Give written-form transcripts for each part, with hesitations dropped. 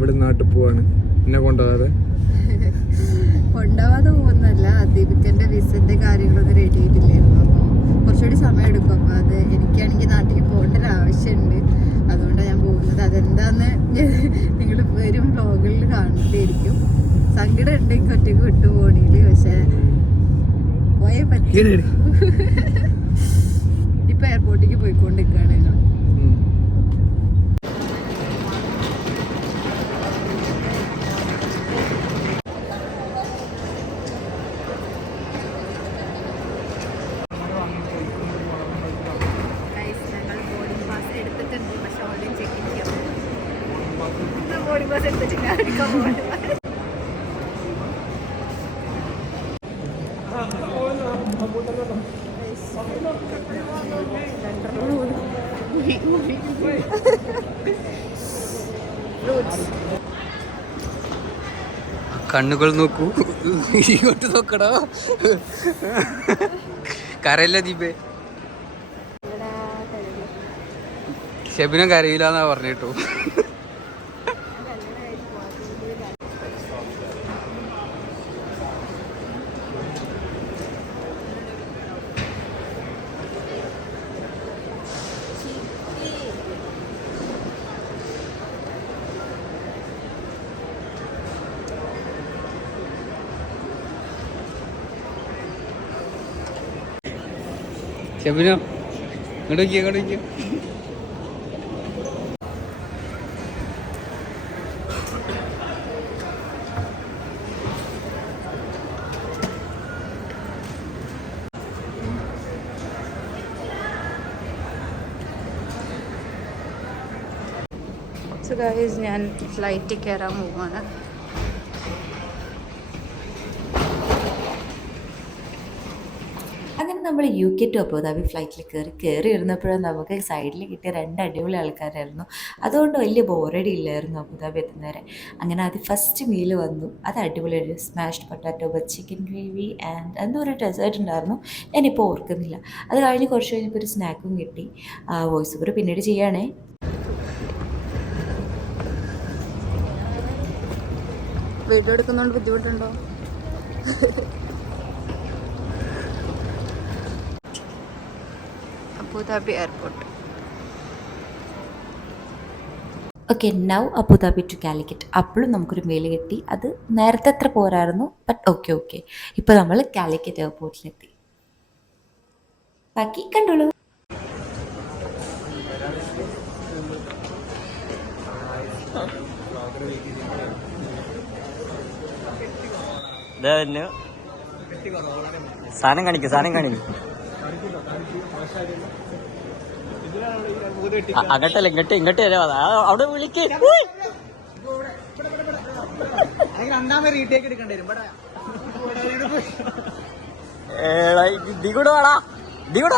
ഇവിടെ നാട്ടിൽ പോവാണ്. എന്നെ കൊണ്ടുപോകാതെ പോകുന്നല്ല. ദീപികന്റെ വിസന്റെ കാര്യങ്ങളൊന്നും റെഡി ആയിട്ടില്ലായിരുന്നു. അപ്പോൾ കുറച്ചുകൂടി സമയം എടുക്കും. അപ്പോൾ അത് എനിക്കാണെങ്കിൽ നാട്ടിൽ പോകേണ്ട ഒരു ആവശ്യമുണ്ട്. അതുകൊണ്ടാണ് ഞാൻ പോകുന്നത്. അതെന്താന്ന് നിങ്ങൾ വരും വ്ളോഗുകളിൽ കാണേണ്ടിയിരിക്കും. സങ്കടം ഉണ്ടെങ്കിൽ ഒറ്റയ്ക്ക് വിട്ടു പോകണേല്. പക്ഷെ പോയേ പറ്റും. ഇപ്പൊ എയർപോർട്ടിലേക്ക് പോയിക്കൊണ്ടിരിക്കുകയാണ് ഞങ്ങൾ. കണ്ണുകൾ നോക്കൂ, ഇങ്ങോട്ട് നോക്കടോ. കരയില്ല ദീപേ. ഷെബിനും കരയില്ലാന്നാ പറഞ്ഞിട്ടു. ഷെബിനോ ഇങ്ങോട്ട് വയ്ക്കുക, ഇങ്ങോട്ട് വയ്ക്കുക. സോ ഗൈസ്, ഞാൻ ഫ്ലൈറ്റിൽ കയറാൻ പോവാണ്. അങ്ങനെ നമ്മൾ UK ടു അബുദാബി ഫ്ലൈറ്റിൽ കയറി ഇരുന്നപ്പോഴും നമുക്ക് സൈഡിൽ കിട്ടിയ 2 അടിപൊളി ആൾക്കാരായിരുന്നു. അതുകൊണ്ട് വലിയ ബോറടി ഇല്ലായിരുന്നു അബുദാബി എത്തുന്നവരെ. അങ്ങനെ അത് ഫസ്റ്റ് മീൽ വന്നു. അത് അടിപൊളിയായിരുന്നു. Smashed potato with chicken gravy and എന്തോ ഒരു ഡെസേർട്ട് ഉണ്ടായിരുന്നു, ഞാനിപ്പോൾ ഓർക്കുന്നില്ല. അത് കഴിഞ്ഞ് കുറച്ച് കഴിഞ്ഞപ്പോൾ ഒരു സ്നാക്കും കിട്ടി. വോയിസ് ഓവർ പിന്നീട് ചെയ്യുകയാണേ. വീഡിയോ എടുക്കുന്നതുകൊണ്ട് ബുദ്ധിമുട്ടുണ്ടോ? Abu Dhabi airport. Okay, now Abu Dhabi to Calicut. അപ്പോഴും നമുക്കൊരു മെയിൽ കിട്ടി. അത് നേരത്തെ അത്ര പോരായിരുന്നു, ബട്ട് ഓക്കെ. ഇപ്പോൾ നമ്മൾ കാലിക്കറ്റ് എയർപോർട്ടിലെത്തി. ബാക്കി കണ്ടോളൂ. സാധനം കാണിക്കും. അങ്ങട്ടല്ല, ഇങ്ങോട്ട് വരാ. അവിടെ വിളിക്ക്. ദിഗുടെ വാടാ, ദിഗുടെ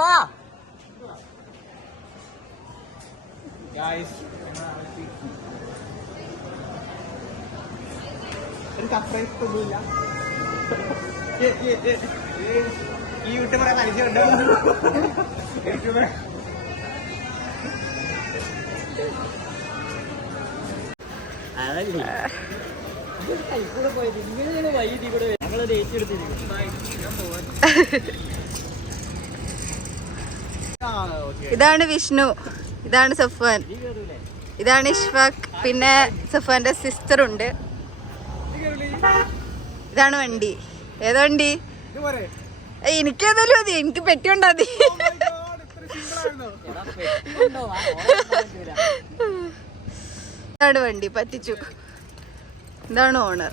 വാ. ഒരു സർപ്രൈസ് ഒന്നുമില്ല. ഈ യൂട്യൂബറെ പരിചയമുണ്ടോ? ഇതാണ് വിഷ്ണു, ഇതാണ് സഫ്വാൻ, ഇതാണ് ഇഷ്ഫാഖ്, പിന്നെ സഫ്വാന്റെ സിസ്റ്റർ ഉണ്ട്. ഇതാണ് വണ്ടി. ഏതാ വണ്ടി? എനിക്കേതായാലും മതി, എനിക്ക് പെട്ടിയുണ്ടാ മതി. ഇതാണ് വണ്ടി, പറ്റിച്ചു. ഇതാണ് ഓണർ.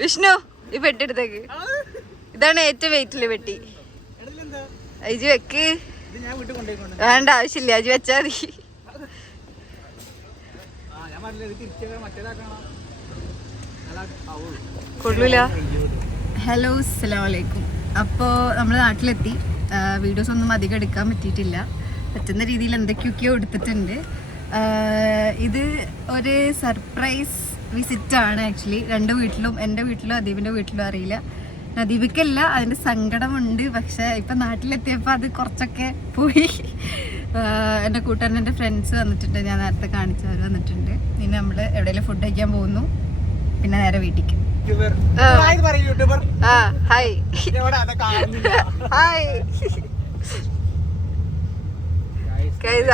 വിഷ്ണു, ഈ പെട്ടി എടുത്തേക്ക്. ഇതാണ് ഏറ്റവും വെയിറ്റില് പെട്ടി. അജു വെക്ക്. വേണ്ട, ആവശ്യമില്ല, അജു വെച്ചാ മതി. കൊള്ളൂല. ഹലോ, അസ്സലാമലൈക്കും. അപ്പോൾ നമ്മൾ നാട്ടിലെത്തി. വീഡിയോസ് ഒന്നും അധികം എടുക്കാൻ പറ്റിയിട്ടില്ല. പറ്റുന്ന രീതിയിൽ എന്തൊക്കെയൊക്കെയോ എടുത്തിട്ടുണ്ട്. ഇത് ഒരു സർപ്രൈസ് വിസിറ്റാണ് ആക്ച്വലി. 2 വീട്ടിലും, എൻ്റെ വീട്ടിലും അദീപിൻ്റെ വീട്ടിലും അറിയില്ല. നദീബിക്കല്ല, അതിൻ്റെ സങ്കടമുണ്ട്. പക്ഷെ ഇപ്പം നാട്ടിലെത്തിയപ്പോൾ അത് കുറച്ചൊക്കെ പോയി. എൻ്റെ കൂട്ടുകാരൻ എൻ്റെ ഫ്രണ്ട്സ് വന്നിട്ടുണ്ട്, ഞാൻ നേരത്തെ കാണിച്ചവർ വന്നിട്ടുണ്ട്. ഇനി നമ്മൾ എവിടെയെങ്കിലും ഫുഡ് കഴിക്കാൻ പോകുന്നു, പിന്നെ നേരെ വീട്ടിലേക്ക്. Hi hi.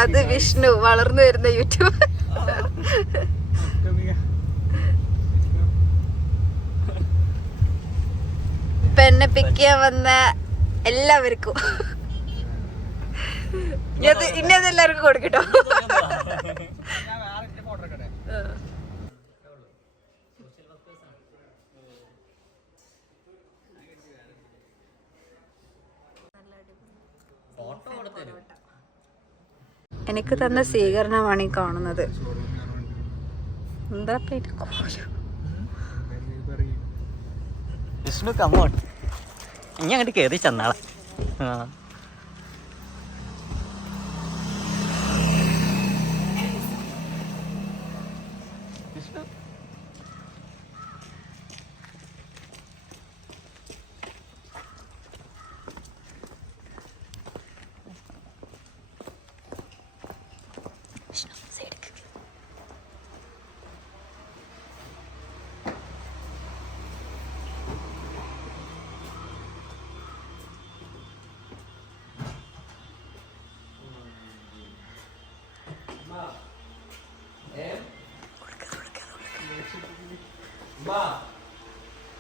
അത് വിഷ്ണു, വളർന്നു വരുന്ന യൂട്യൂബ്. ഇപ്പൊ എന്നെ പിക്ക് ചെയ്യാൻ വന്ന എല്ലാവർക്കും ഇനി അത് എല്ലാവർക്കും കൊടുക്കട്ടോ. എനിക്ക് തന്ന സ്വീകരണമാണ് ഈ കാണുന്നത്. എന്താ വിഷ്ണു കമ്മോട്ട് ഇനി അങ്ങോട്ട് കയറി ചെന്നാളെ.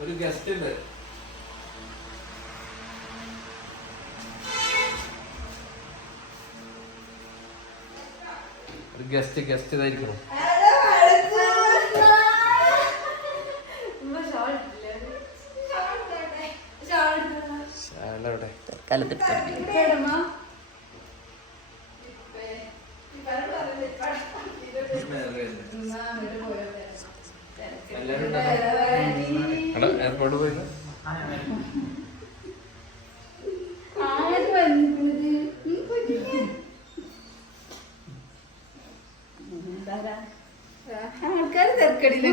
ഒരു ഗസ്റ്റ് ഉണ്ട്. ഒരു ഗസ്റ്റ് ഇതായിരിക്കണം. എയർപോർട്ട് പോയി ആൾക്കാർ തിരക്കടില്ല.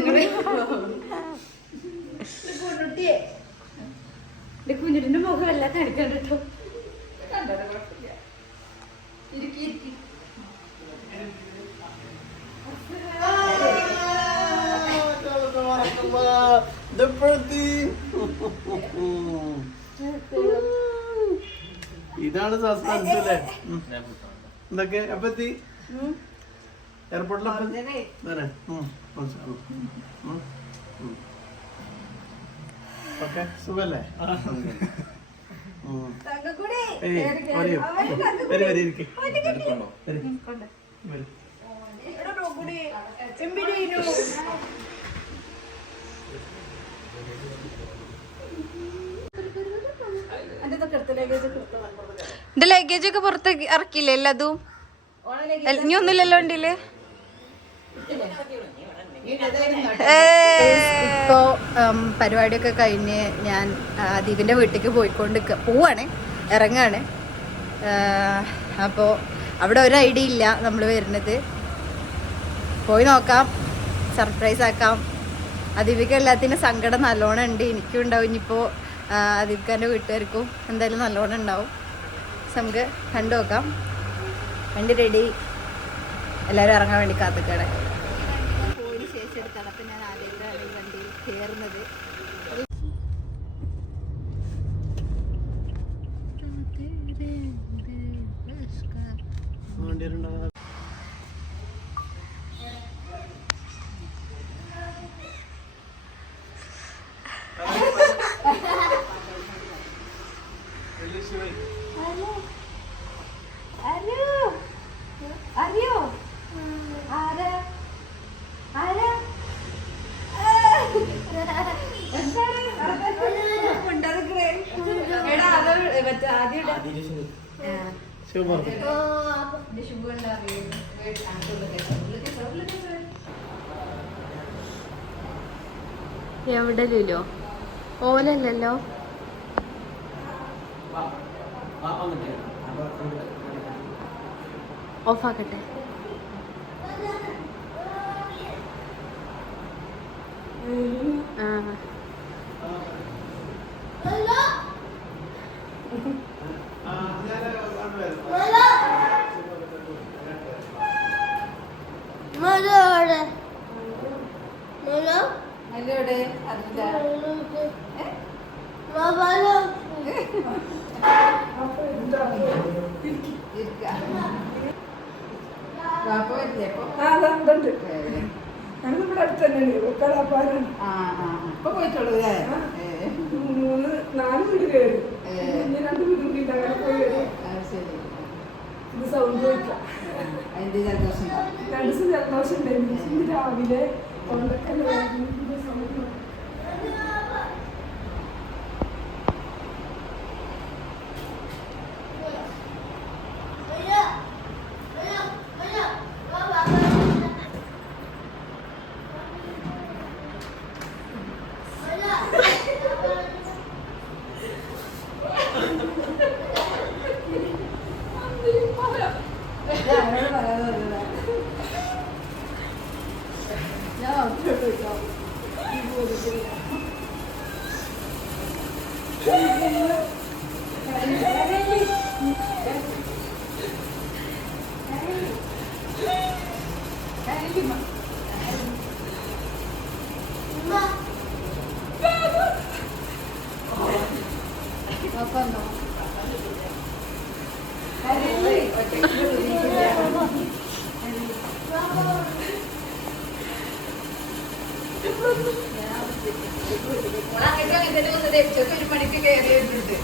കുഞ്ഞിന്റെ മുഖം എല്ലാം കാണിക്കാൻ കേട്ടോ. ഇതാണ് സസ്പെൻസ് അല്ലേ? എന്തൊക്കെ എപ്പ എത്തി എയർപോർട്ടിലെ? ഓക്കെ സുഖല്ലേ? എന്റെ ലഗേജ് ഒക്കെ പുറത്ത് ഇറക്കില്ലേ എല്ലാതും? ഇനി ഒന്നുമില്ലല്ലോ വണ്ടിയില്. ഇപ്പോ പരിപാടിയൊക്കെ കഴിഞ്ഞ് ഞാൻ ദീപിന്റെ വീട്ടിലേക്ക് പോവാണ്, ഇറങ്ങാണ്. അപ്പോൾ അവിടെ ഒരു ഐഡിയ ഇല്ല നമ്മൾ വരുന്നത്. പോയി നോക്കാം, സർപ്രൈസ് ആക്കാം. ദീപിക്ക് എല്ലാത്തിനും സങ്കടം നല്ലോണം ഉണ്ട്, എനിക്കും ഉണ്ടാവും. ഇനിയിപ്പോൾ ദീപിക്കാൻ്റെ വീട്ടുകാർക്കും എന്തായാലും നല്ലോണം ഉണ്ടാവും. നമുക്ക് കണ്ടു നോക്കാം. വണ്ടി റെഡി, എല്ലാവരും ഇറങ്ങാൻ വേണ്ടി കാത്തിക്കണേ. പോയതിന് ശേഷം എടുത്താണ്. അപ്പം ഞാൻ ആദ്യമായിട്ടാണ് ഈ വണ്ടിയിൽ കയറുന്നത്. അറിയോ ആരാ ആരാ എവിടെ ലുലോ? ഓലല്ലോ. ഓഫാക്കട്ടെ. അതിലെവിടെ അതില്ല പാപ്പ വരില്ലേ ഞങ്ങളിവിടെ അടുത്ത് തന്നെയാണ് കടാപ്പാലാണ്. ഇപ്പൊ പോയിട്ടുള്ളൂ അല്ലേ? 4 വീട് കയറി, ഇനി 2 വീട് കൂടി അങ്ങനെ പോയി വരും. ശരി. ഇത് സൗണ്ട് വയ്ക്കാം. അതിന്റെ ജലദോഷം 2 ദിവസം ജലദോഷം ഉണ്ടായിരുന്നു. ഇന്ന് രാവിലെ തൊണ്ടക്കല്ല സൗണ്ട്. ഒരു മണിക്ക് കയറിയിട്ടുണ്ട്.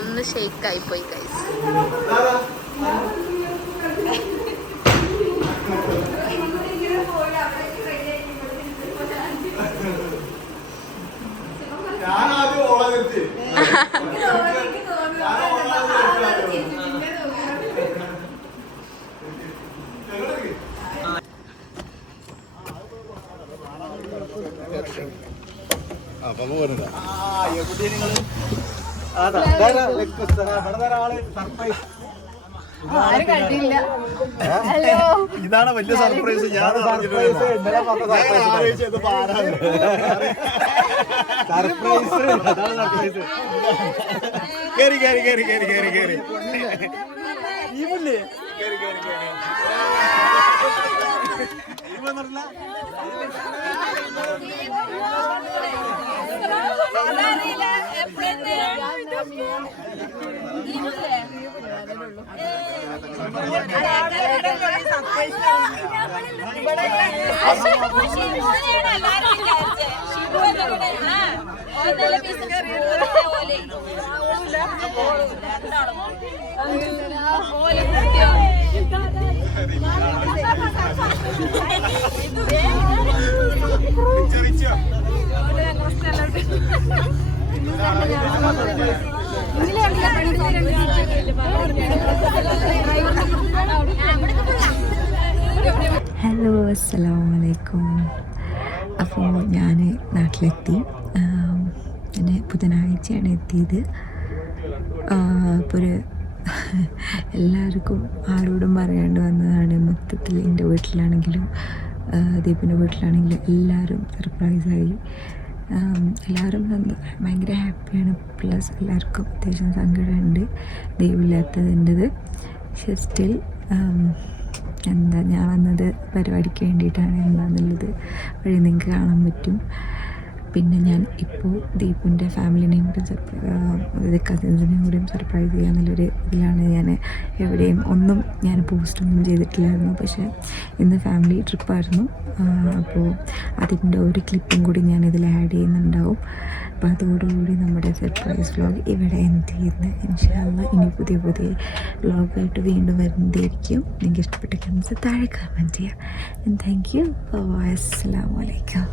ഒന്ന് ഷെയ്ക്കായി പോയി കൈസ്. ആരും കണ്ടില്ല. ഇതാണ് വലിയ സർപ്രൈസ്. ഞാൻ കേറി കേറി കേറി കേറി കേറി കേറി ഹലോ, അസ്സലാമലൈക്കും. അപ്പോൾ ഞാൻ നാട്ടിലെത്തി. ഞാൻ ബുധനാഴ്ചയാണ് എത്തിയത്. അപ്പോൾ എല്ലാവർക്കും ആരോടും പറയാണ്ട് വന്നതാണ്. മൊത്തത്തിൽ എൻ്റെ വീട്ടിലാണെങ്കിലും ദീപിൻ്റെ വീട്ടിലാണെങ്കിലും എല്ലാവരും സർപ്രൈസായി. എല്ലാവരും ഭയങ്കര ഹാപ്പിയാണ്. പ്ലസ് എല്ലാവർക്കും അത്യാവശ്യം സങ്കടമുണ്ട് ദീപില്ലാത്തതിൻ്റെത്. പക്ഷെ സ്റ്റിൽ എന്താ, ഞാൻ വന്നത് പരിപാടിക്ക് വേണ്ടിയിട്ടാണ്. എന്താണെന്നുള്ളത് വഴി നിങ്ങൾക്ക് കാണാൻ പറ്റും. പിന്നെ ഞാൻ ഇപ്പോൾ ദീപുവിൻ്റെ ഫാമിലിനെയും കൂടി അതായത് കസിൻസിനെയും കൂടിയും സർപ്രൈസ് ചെയ്യാന്നുള്ളൊരു ഇതിലാണ് ഞാൻ. എവിടെയും ഒന്നും ഞാൻ പോസ്റ്റൊന്നും ചെയ്തിട്ടില്ലായിരുന്നു. പക്ഷേ ഇന്ന് ഫാമിലി ട്രിപ്പായിരുന്നു. അപ്പോൾ അതിൻ്റെ ഒരു ക്ലിപ്പും കൂടി ഞാൻ ഇതിൽ ആഡ് ചെയ്യുന്നുണ്ടാവും. അപ്പോൾ അതോടുകൂടി നമ്മുടെ സർപ്രൈസ് വ്ളോഗ് ഇവിടെ എൻഡ് ചെയ്യുന്നത്. ഇൻഷാ അല്ലാഹ് ഇനി പുതിയ പുതിയ വ്ളോഗായിട്ട് വീണ്ടും വരുന്നതായിരിക്കും. നിങ്ങൾക്ക് ഇഷ്ടപ്പെട്ട കമൻസ് താഴെ കമൻറ്റ് ചെയ്യാം. Thank you. അസ്സലാമു അലൈക്കും.